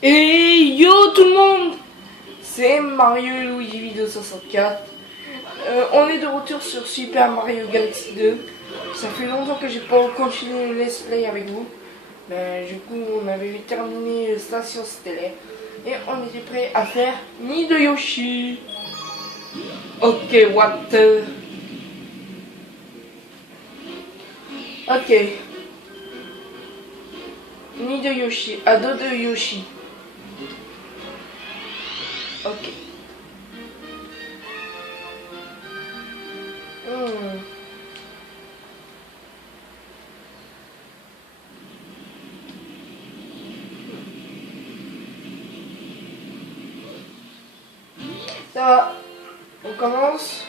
Et yo tout le monde, c'est Mario et Luigi Vidéo 64. On est de retour sur Super Mario Galaxy 2. Ça fait longtemps que j'ai pas continué le let's play avec vous. Mais du coup on avait terminé Station Stellaire. Et on était prêt à faire Nid de Yoshi. Ok, what? Ok. Nid de Yoshi, ado de Yoshi. Ok. Ça va. On commence.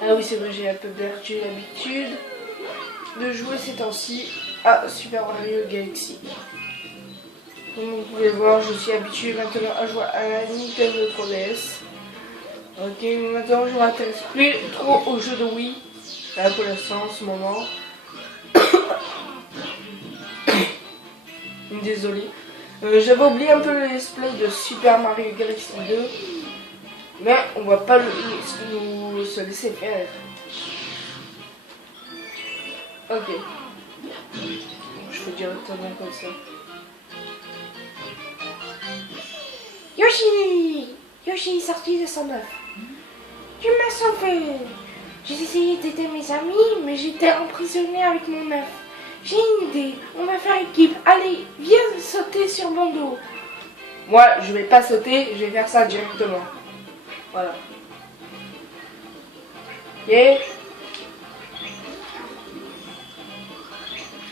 Ah oui, c'est vrai, j'ai un peu perdu l'habitude de jouer ces temps-ci à Super Mario Galaxy. Comme vous pouvez voir, je suis habitué maintenant à jouer à la Nintendo 3DS. Ok, maintenant je m'intéresse plus trop aux jeux de Wii. Là pour l'instant, en ce moment. Désolé. J'avais oublié un peu le let's play de Super Mario Galaxy 2. Mais on va pas nous se laisser faire. Ok. Je fais directement comme ça. Yoshi! Yoshi est sorti de son œuf. Tu m'as sauvé! J'ai essayé d'aider mes amis, mais j'étais emprisonné avec mon œuf. J'ai une idée, on va faire équipe. Allez, viens sauter sur mon dos. Moi, je vais pas sauter, je vais faire ça directement. Voilà. Ok.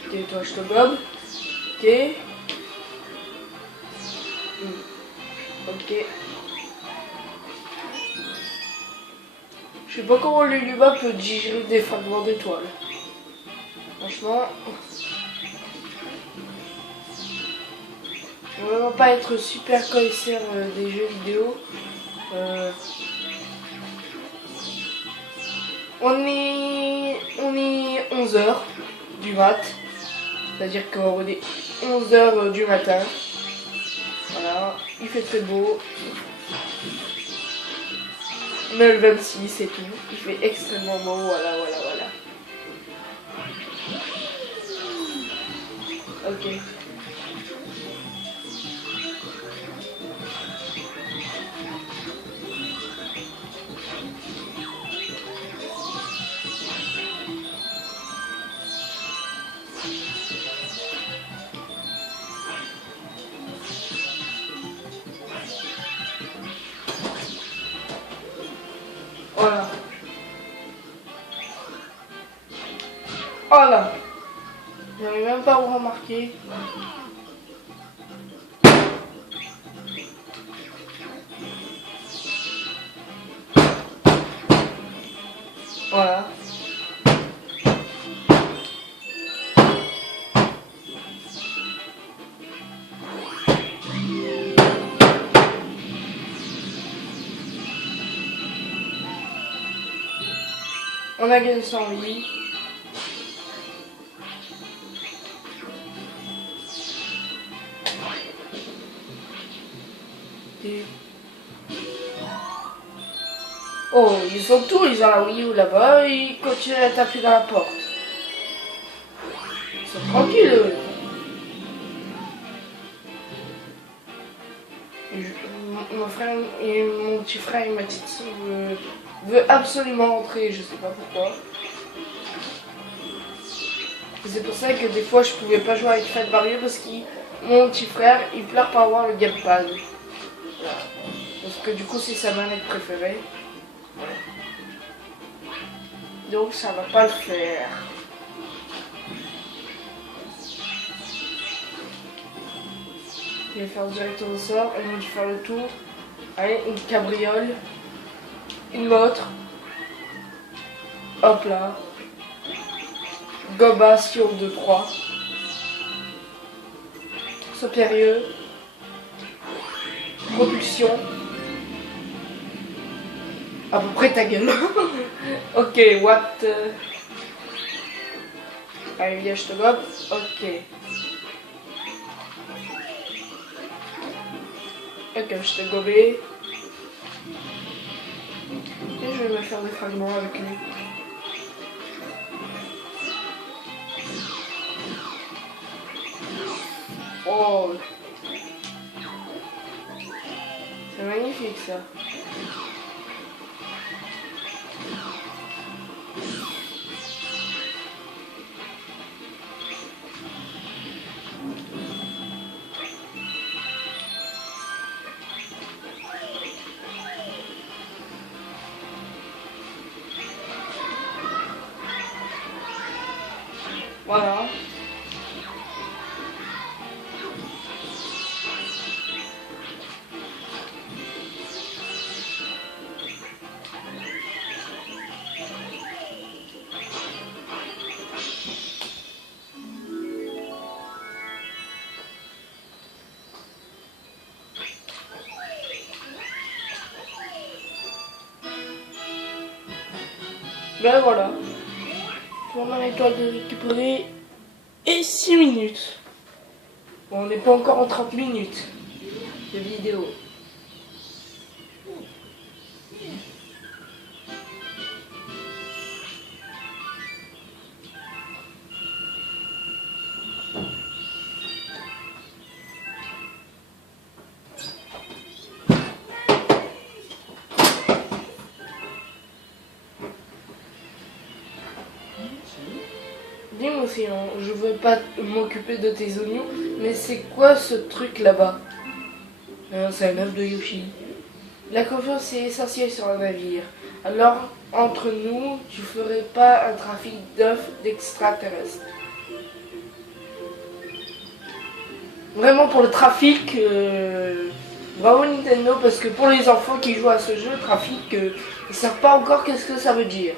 Ok, toi je te gobe. Ok. Ok. Je sais pas comment le Luma peut digérer des fragments d'étoiles. Franchement. Je ne veux vraiment pas être super connaisseur des jeux vidéo. On est 11h du mat. C'est-à-dire qu'on est 11h du matin. Voilà, il fait très beau. On est le 26 et tout. Il fait extrêmement beau, voilà. Ok. Voilà. Voilà. J'avais même pas remarqué. Voilà. On a gagné 100 vies. Et... oh, ils ont tout, ils ont la Wii U là-bas, ils continuent à taper dans la porte. Ils sont tranquilles, eux. Mon frère et mon petit frère et ma petite soeur veut absolument rentrer, je sais pas pourquoi. C'est pour ça que des fois je pouvais pas jouer avec Fred Mario parce que mon petit frère il pleure pas avoir le gamepad. Voilà. Parce que du coup c'est sa manette préférée. Voilà. Donc ça va pas le faire. Je vais faire directement ça, on va faire le tour. Allez, une cabriole. Une motre. Hop là. Gobation de 3. Supérieur. Propulsion. À peu près ta gueule. Ok, what? Allez, viens, je te gobe. Ok. Ok, je t'ai gobé. Et je vais me faire des fragments avec lui. Oh, c'est magnifique ça. Voilà. Ben voilà. On a l'étoile de récupérer. Et 6 minutes. Bon, on n'est pas encore en 30 minutes de vidéo. Dis-moi sinon, je veux pas m'occuper de tes oignons, mais c'est quoi ce truc là-bas? C'est un œuf de Yoshi. La confiance est essentielle sur un navire. Alors, entre nous, tu ferais pas un trafic d'œufs d'extraterrestres? Vraiment pour le trafic, bravo Nintendo, parce que pour les enfants qui jouent à ce jeu, trafic, ils savent pas encore qu'est-ce que ça veut dire.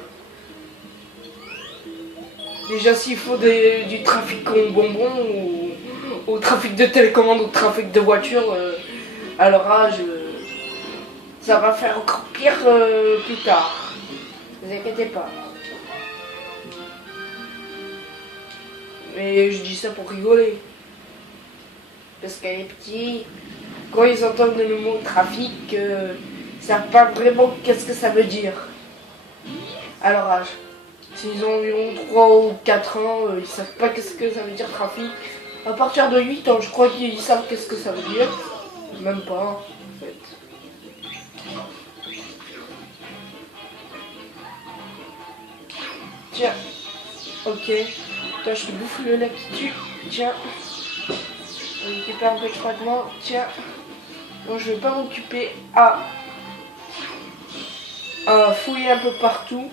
Déjà s'il faut du trafic en bonbons ou trafic de télécommande ou trafic de voitures, à leur âge, ça va faire encore pire plus tard. Ne vous inquiétez pas. Mais je dis ça pour rigoler. Parce qu'elle est petite, quand ils entendent le mot trafic, ils savent pas vraiment qu'est-ce que ça veut dire. À leur âge. S'ils ont environ 3 ou 4 ans, ils savent pas qu'est-ce que ça veut dire trafic. À partir de 8 ans, je crois qu'ils savent qu'est-ce que ça veut dire. Même pas, en fait. Tiens. Ok. Toi, je te bouffe le lait qui tue. Tiens. On récupère un peu de fragments. Tiens. Moi, je vais pas m'occuper à fouiller un peu partout.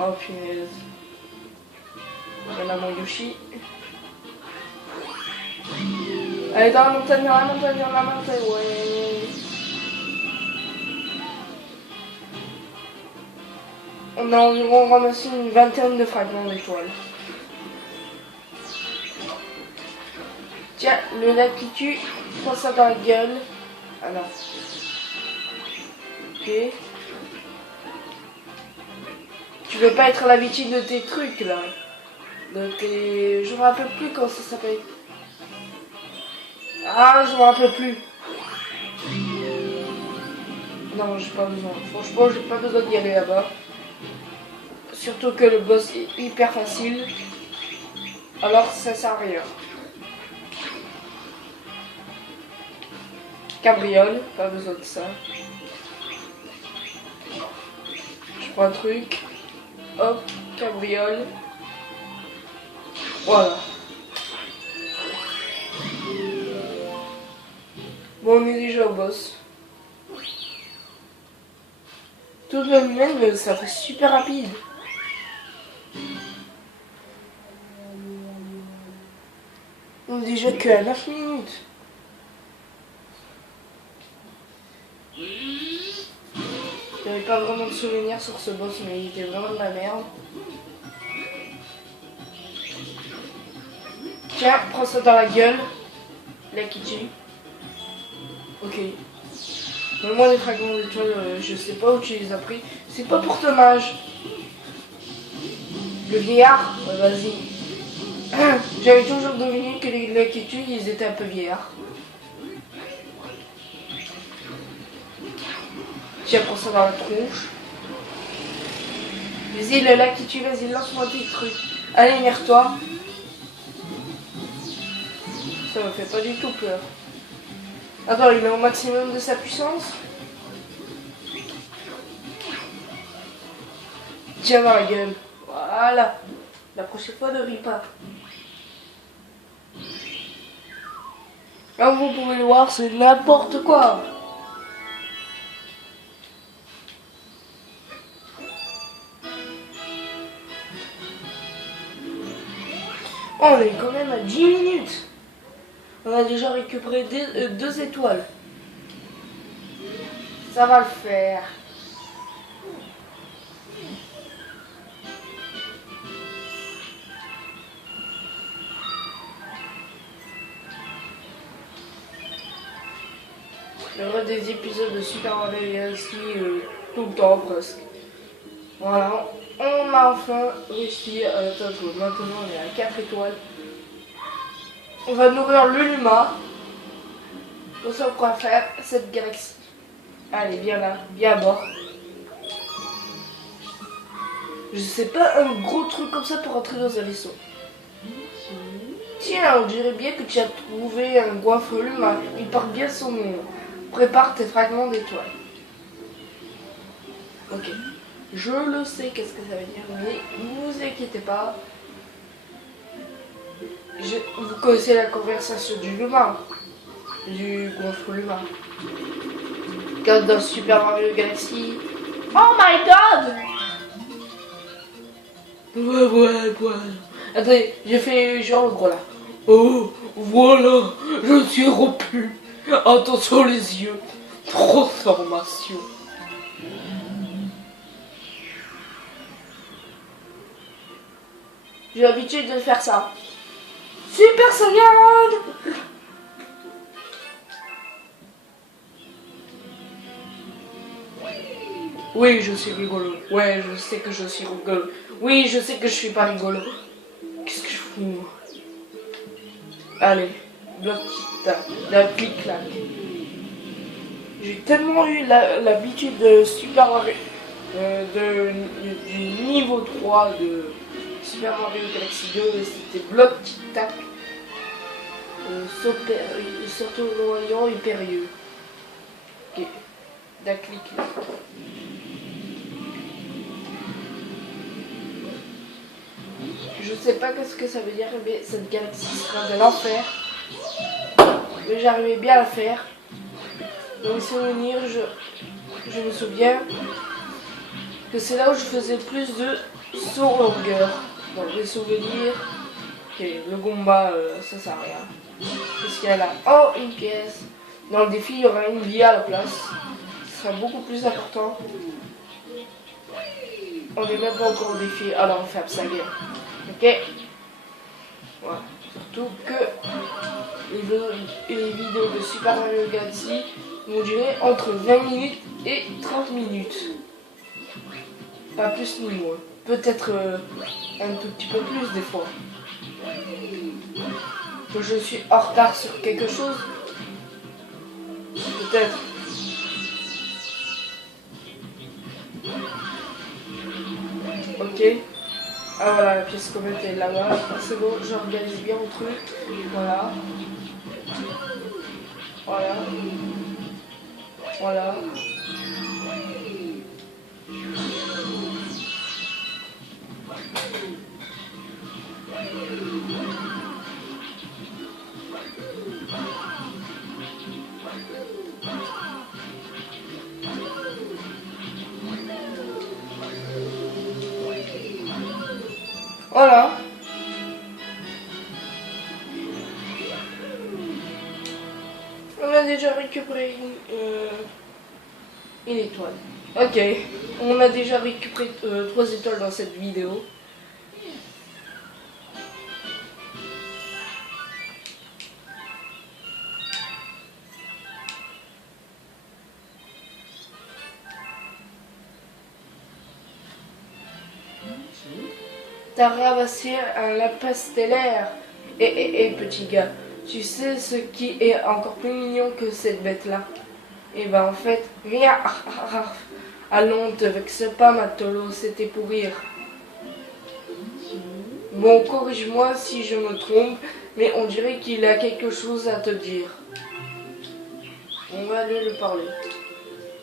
Oh punaise. Voilà mon Yoshi. Allez, dans la montagne, ouais. On a environ ramassé une vingtaine de fragments d'étoiles. Tiens, le lac qui tue, prends ça dans la gueule. Ah non. Ok. Tu veux pas être à la victime de tes trucs là. De tes... Je me rappelle plus comment ça s'appelle. Ah, je me rappelle plus. Non, j'ai pas besoin. Franchement, j'ai pas besoin d'y aller là-bas. Surtout que le boss est hyper facile. Alors ça sert à rien. Cabriole, pas besoin de ça. Je prends un truc. Hop, cabriole. Voilà. Bon, on est déjà au boss. Tout de même, ça fait super rapide. On est déjà que à 9 minutes. J'avais pas vraiment de souvenirs sur ce boss, mais il était vraiment de la merde. Tiens, prends ça dans la gueule. La qui tue. Ok. Donne-moi des fragments d'étoiles, je sais pas où tu les as pris. C'est pas pour ton âge. Le vieillard, vas-y. J'avais toujours deviné que les qui tuent, ils étaient un peu vieillards. Tiens, prends ça dans la tronche. Vas-y, le lac qui tue, vas-y, lance-moi tes trucs. Allez, énerve-toi. Ça me fait pas du tout peur. Attends, il met au maximum de sa puissance. Tiens dans la gueule. Voilà. La prochaine fois, ne ris pas. Comme vous pouvez le voir, c'est n'importe quoi. On est quand même à 10 minutes. On a déjà récupéré 2 étoiles. Ça va le faire. Il y aura des épisodes de Super Mario Galaxy tout le temps presque. Voilà, on a enfin réussi à atteindre. Maintenant on est à 4 étoiles. On va nourrir le Luma. Pour ça on pourra faire cette galaxie. Allez, viens là, viens à bord. Je sais pas, un gros truc comme ça pour entrer dans un vaisseau. Tiens, on dirait bien que tu as trouvé un goinfre Luma. Il porte bien son nom. Prépare tes fragments d'étoiles. Ok. Je le sais qu'est-ce que ça veut dire, mais ne vous inquiétez pas. Vous connaissez la conversation du Luma. Du goinfre Luma. Comme dans Super Mario Galaxy. Oh my god! Ouais. Attendez, j'ai fait genre gros là. Oh, voilà, je suis rompu. Attention les yeux. Transformation. J'ai l'habitude de faire ça. Super Saiyan! Oui, je suis rigolo. Ouais, je sais que je suis rigolo. Oui, je sais que je suis pas rigolo. Qu'est-ce que je fous, moi? Allez, bloc d'un clic-clac. J'ai tellement eu l'habitude de Super Mario, du niveau 3 de Super Mario Galaxy 2, c'était bloc tic-tac, surtout noyant et périlleux. Ok, d'un clic-clac. Je sais pas qu'est-ce que ça veut dire, mais cette galaxie sera de l'enfer. Mais j'arrivais bien à la faire. Dans mes souvenirs, je me souviens que c'est là où je faisais plus de saut en longueur. Dans les souvenirs, ok, le Goomba, ça sert à rien. Qu'est-ce qu'il y a là? Oh, une pièce. Dans le défi, il y aura une vie à la place. Ce sera beaucoup plus important. On n'est même pas encore au défi, alors on fait Absaga. Ok. Voilà. Surtout que les vidéos de Super Mario Galaxy vont durer entre 20 minutes et 30 minutes. Pas plus ni moins. Peut-être un tout petit peu plus des fois. Que je suis en retard sur quelque chose. Peut-être. Ok. Ah voilà, la pièce comète est là-bas. C'est bon, j'organise bien mon truc. Voilà. Voilà. Voilà. On a déjà récupéré une étoile. Ok. On a déjà récupéré 3 étoiles dans cette vidéo. T'as ramassé un lapin stellaire. Et petit gars, tu sais ce qui est encore plus mignon que cette bête-là? Et bah en fait, rien. Allons, te vexe pas, Matolo, c'était pour rire. Bon, corrige-moi si je me trompe, mais on dirait qu'il a quelque chose à te dire. On va aller lui parler.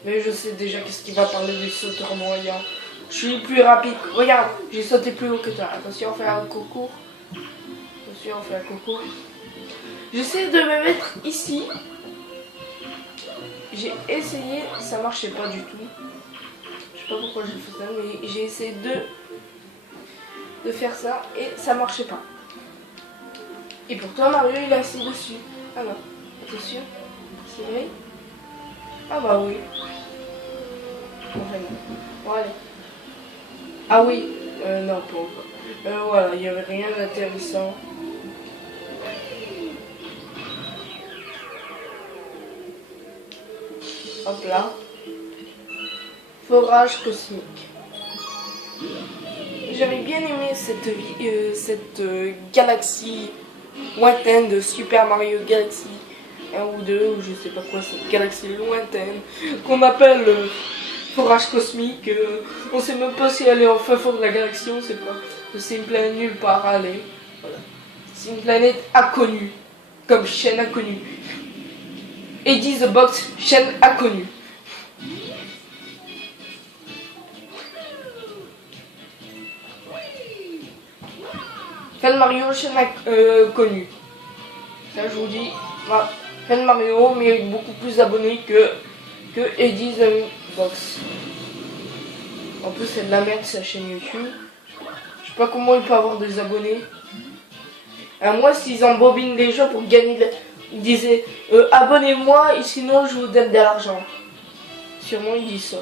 Mais je sais déjà qu'est-ce qu'il va parler du sauteur moyen. Je suis plus rapide. Regarde, j'ai sauté plus haut que toi. Attention, on fait un concours. Attention, on fait un concours. J'essaie de me mettre ici. J'ai essayé, ça marchait pas du tout. Je sais pas pourquoi j'ai fait ça, mais j'ai essayé de faire ça et ça marchait pas. Et pourtant Mario il est assis dessus. Ah non, attention, c'est vrai. Ah bah oui. Enfin, bon allez. Ah oui, non pas encore. Voilà, il n'y avait rien d'intéressant. Hop là. Forage cosmique. J'avais bien aimé cette galaxie lointaine de Super Mario Galaxy 1 ou 2, ou je sais pas quoi, cette galaxie lointaine qu'on appelle forage cosmique. On sait même pas si elle est en fin fond de la galaxie, on sait pas. C'est une planète nulle part à aller. Voilà. C'est une planète inconnue, comme chaîne inconnue. Eddie the Box, chaîne inconnue. Fan Mario, chaîne connue. Ça je vous dis, Fan Mario mérite beaucoup plus d'abonnés que Eddie the Box. En plus c'est de la merde sa chaîne YouTube. Je sais pas comment il peut avoir des abonnés. Moi s'ils embobinent les gens pour gagner de... Ils disaient abonnez-moi et sinon je vous donne de l'argent. Sûrement ils disent ça.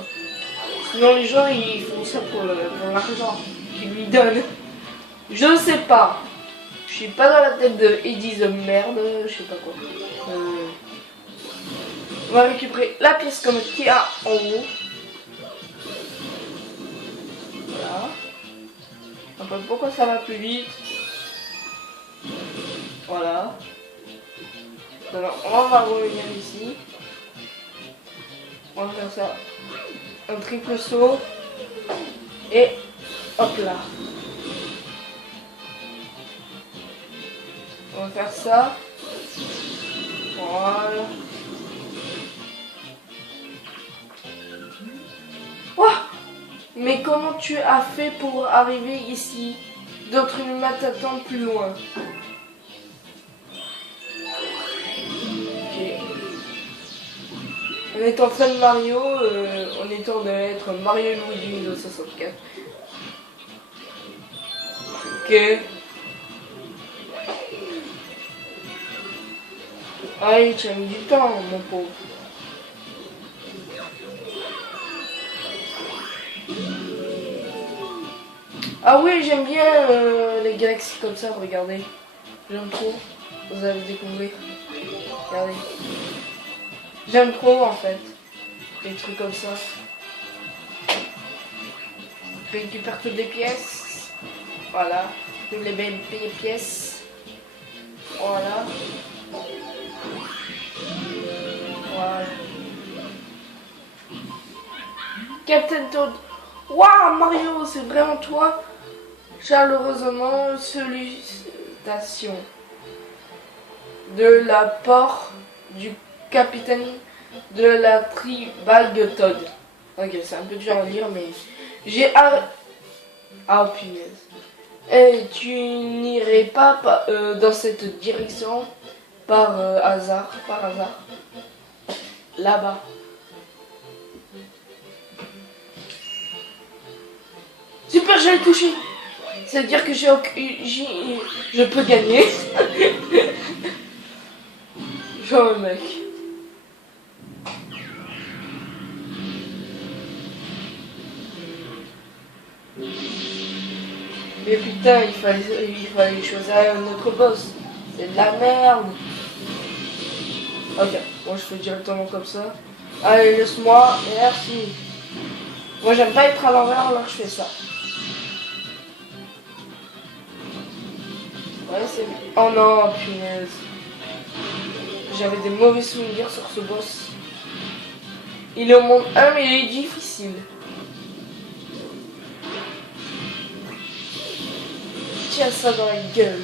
Sinon les gens ils font ça pour l'argent qu'ils lui donnent. Je sais pas. Je suis pas dans la tête de Eddie the merde, je sais pas quoi. On va récupérer la pièce comme qu'il y a en haut. Voilà. Enfin, pourquoi ça va plus vite? Voilà. Alors, on va revenir ici. On va faire ça. Un triple saut. Et hop là. On va faire ça. Voilà. Oh, mais comment tu as fait pour arriver ici? D'autres humains t'attendent plus loin. Ok. En étant fan de Mario, en étant d'être Mario et Luigi de 64. Ok. Ah, tu as mis du temps, mon pauvre. Ah oui, j'aime bien les galaxies comme ça, regardez. J'aime trop. Vous allez découvrir. Regardez. J'aime trop en fait. Les trucs comme ça. Je récupère toutes les pièces. Voilà. Toutes les belles pièces. Voilà. Voilà. Captain Toad. Waouh Mario, c'est vraiment toi? Chaleureusement, salutations. De la part du capitaine de la tribague Toad. Ok, c'est un peu dur à lire, mais j'ai ah punaise. Et tu n'irais pas dans cette direction par hasard, là-bas. Super, j'ai le touché. Ça veut dire que je peux gagner. Genre mec. Mais putain, il fallait choisir un autre boss. C'est de la merde. Ok, moi je fais directement comme ça. Allez, laisse-moi. Merci. Moi j'aime pas être à l'envers, alors je fais ça. Ouais, c'est... Oh non, punaise. J'avais des mauvais souvenirs sur ce boss. Il est au monde 1, mais il est difficile. Tiens ça dans la gueule.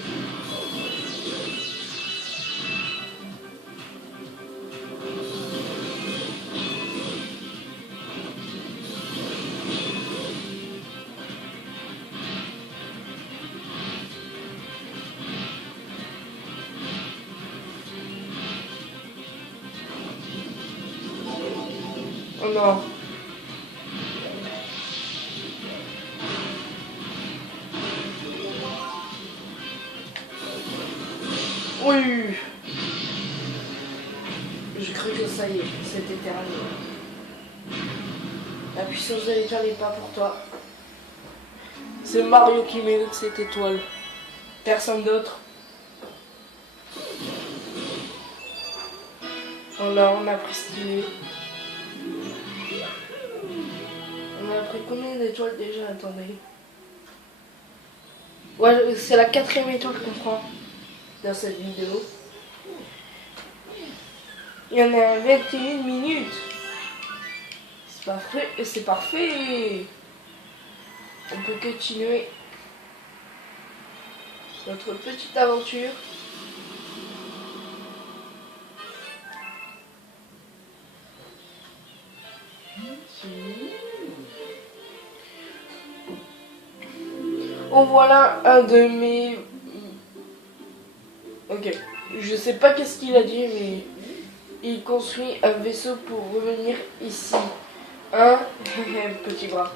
Oh non. Oui. J'ai cru que ça y est, c'était terminé. La puissance de l'étoile n'est pas pour toi. C'est Mario qui mérite cette étoile. Personne d'autre. Voilà, on a pris stylé. On a pris combien d'étoiles déjà? Attendez. Ouais, c'est la 4e étoile qu'on prend dans cette vidéo. Il y en a 21 minutes. C'est parfait. C'est parfait. On peut continuer notre petite aventure. Oh voilà un de mes... Ok, je sais pas qu'est-ce qu'il a dit, mais il construit un vaisseau pour revenir ici. Un petit bras.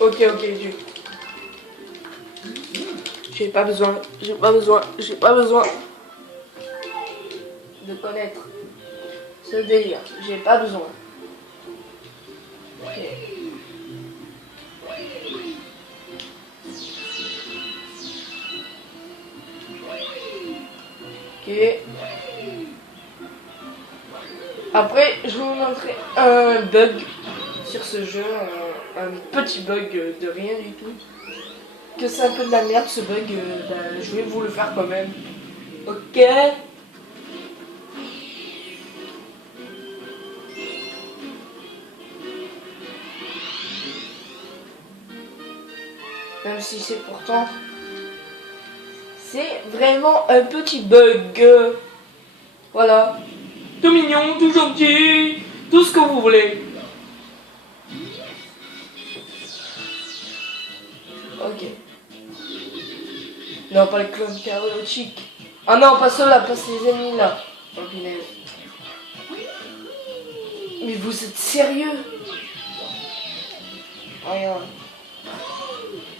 Ok, j'ai pas besoin de connaître ce délire. J'ai pas besoin. Ok. Après, je vais vous montrer un bug sur ce jeu, un petit bug de rien du tout. Que c'est un peu de la merde ce bug, je vais vous le faire quand même. Ok. Même si c'est pourtant... C'est vraiment un petit bug. Voilà. Tout mignon, tout gentil, tout ce que vous voulez. Ok. Non, pas les clones chaotiques. Ah non, pas ceux-là, pas ces ennemis-là. Oh, punaise. Mais vous êtes sérieux? Regarde.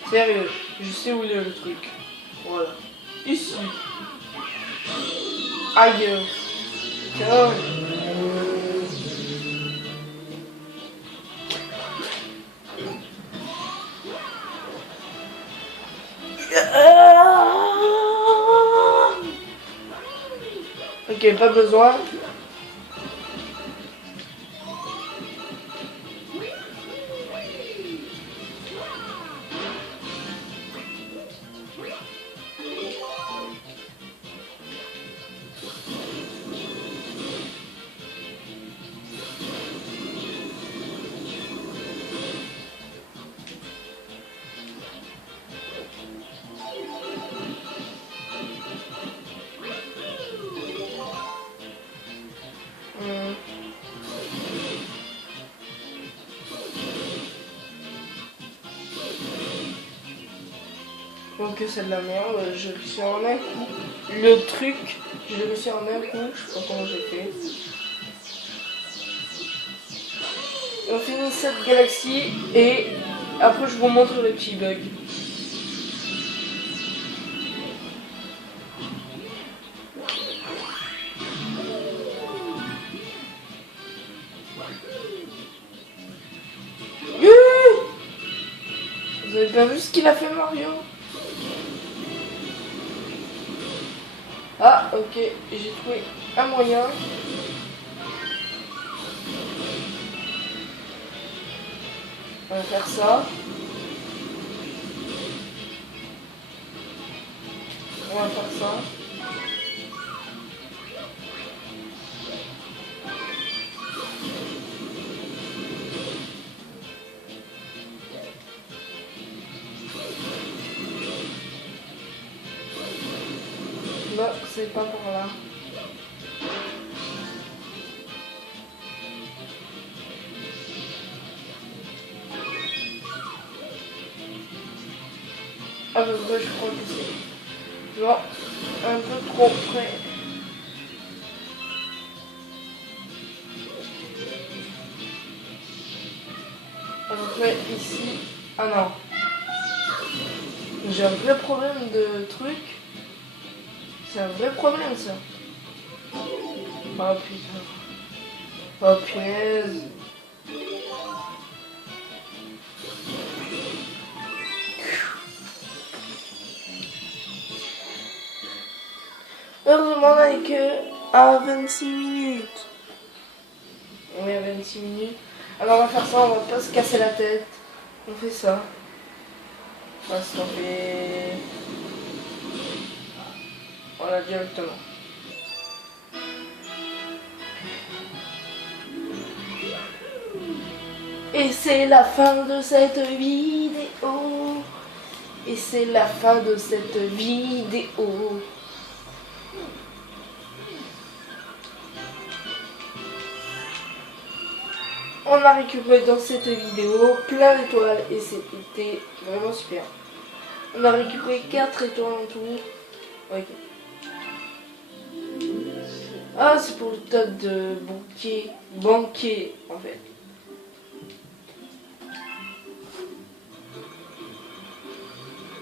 Sérieux, je sais où est le truc. Voilà. Ici. Aïe. Tiens. Ok, pas besoin. Donc c'est de la merde, j'ai réussi en un coup. Le truc, j'ai réussi en un coup, je sais pas comment j'ai fait. On finit cette galaxie et après je vous montre le petit bug. Vous avez pas vu ce qu'il a fait Mario? Ah ok, j'ai trouvé un moyen. On va faire ça. On va faire ça. c'est pas par là. Ah bah je crois que c'est... Non, un peu trop près. À peu près ici. Ah non. J'ai un vrai problème de truc. C'est un vrai problème ça. Oh putain. Oh punaise. Heureusement on n'est que à 26 minutes. On est à 26 minutes. Alors on va faire ça, on va pas se casser la tête. On fait ça. Parce qu'on fait... Voilà directement. Et c'est la fin de cette vidéo. Et c'est la fin de cette vidéo. On a récupéré dans cette vidéo plein d'étoiles et c'était vraiment super. On a récupéré 4 étoiles en tout. Ok. Ah, c'est pour le tas de banquier en fait.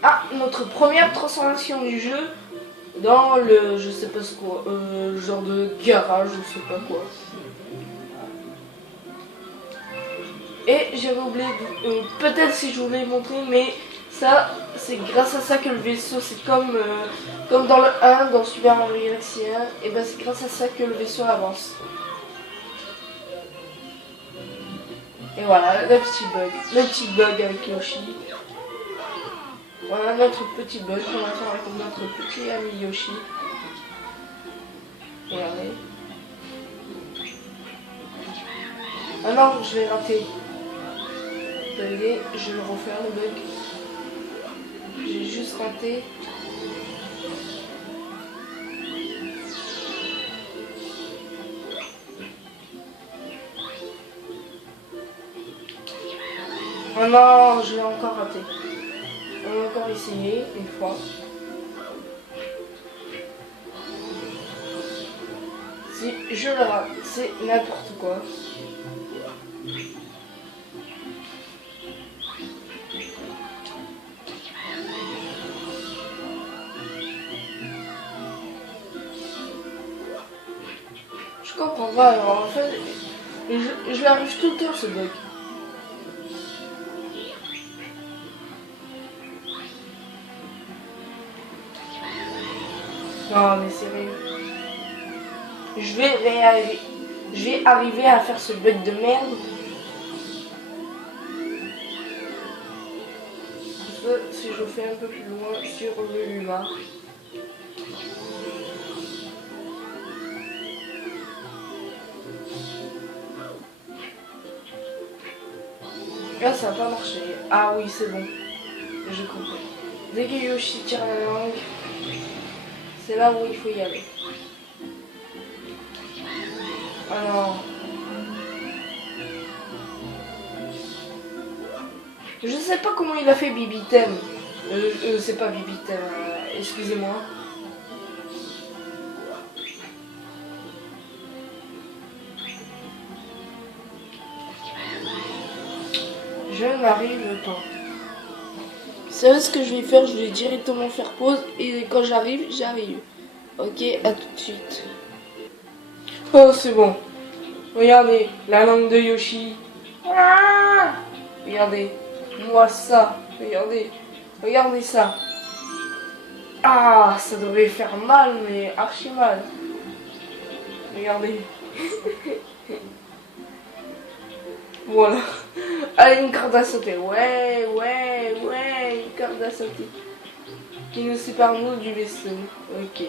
Ah, notre première transformation du jeu dans le, je sais pas ce quoi, genre de garage, je sais pas quoi. Et j'avais oublié, peut-être si je vous l'ai montré, mais ça, c'est grâce à ça que le vaisseau, c'est comme dans le 1, dans Super Mario Galaxy 1, et ben c'est grâce à ça que le vaisseau avance. Et voilà, le petit bug avec Yoshi. Voilà notre petit bug qu'on va faire avec notre petit ami Yoshi. Regardez. Ah non, je vais rater. Vous voyez, je vais refaire le bug. J'ai juste raté. Oh non, je l'ai encore raté. On va encore essayer une fois. Si je le rate, c'est n'importe quoi. Je comprends pas, alors en fait, je l'arrive tout le temps ce bug. Non mais sérieux. Je vais arriver à faire ce bug de merde. Si je fais un peu plus loin sur le Luma. Là ça n'a pas marché. Ah oui c'est bon. J'ai compris. Dès que Yoshi tire la langue, c'est là où il faut y aller. Ah non. Je sais pas comment il a fait Bibitem. C'est pas Bibitem, excusez-moi. Je n'arrive pas. Vous savez ce que je vais faire? Je vais directement faire pause et quand j'arrive, j'arrive. Ok, à tout de suite. Oh, c'est bon. Regardez, la langue de Yoshi. Ah, regardez, moi ça. Regardez, regardez ça. Ah, ça devrait faire mal, mais archi mal. Regardez. Voilà. Allez, une corde à sauter. Ouais, une corde à sauter. Qui nous sépare nous du vaisseau. Ok.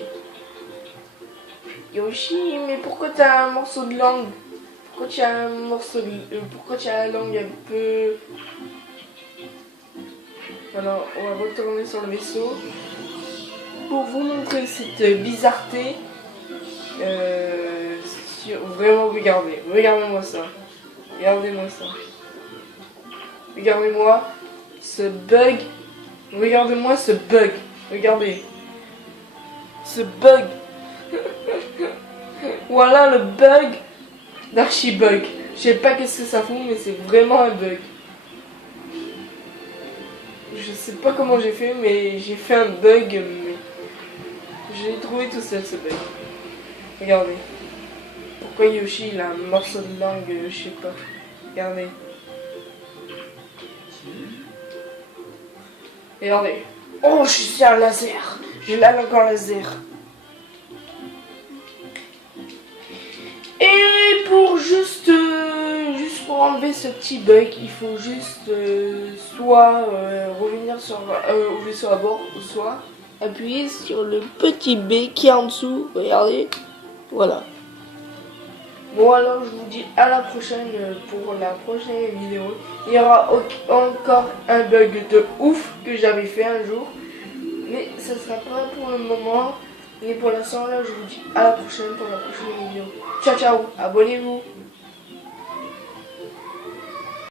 Yoshi, mais pourquoi t'as un morceau de langue? Pourquoi tu as un morceau de... pourquoi tu as la langue un peu... Alors, on va retourner sur le vaisseau. pour vous montrer cette bizarreté. Vraiment, regardez-moi ça. Regardez-moi ça. Regardez-moi ce bug. Regardez-moi ce bug. Regardez. Ce bug. Voilà le bug d'Archibug. Je sais pas qu'est-ce que ça fout, mais c'est vraiment un bug. Je sais pas comment j'ai fait, mais j'ai fait un bug, mais j'ai trouvé tout seul ce bug. Regardez. Pourquoi Yoshi il a un morceau de langue, je sais pas. Regardez. Regardez. Oh, je suis un laser. J'ai là encore laser. Et pour juste pour enlever ce petit bug, il faut juste soit revenir sur au vaisseau à bord, ou soit appuyer sur le petit B qui est en dessous. Regardez. Voilà. Bon, alors je vous dis à la prochaine pour la prochaine vidéo. Il y aura encore un bug de ouf que j'avais fait un jour. Mais ça sera pas pour le moment. Et pour l'instant, là, je vous dis à la prochaine pour la prochaine vidéo. Ciao, ciao. Abonnez-vous.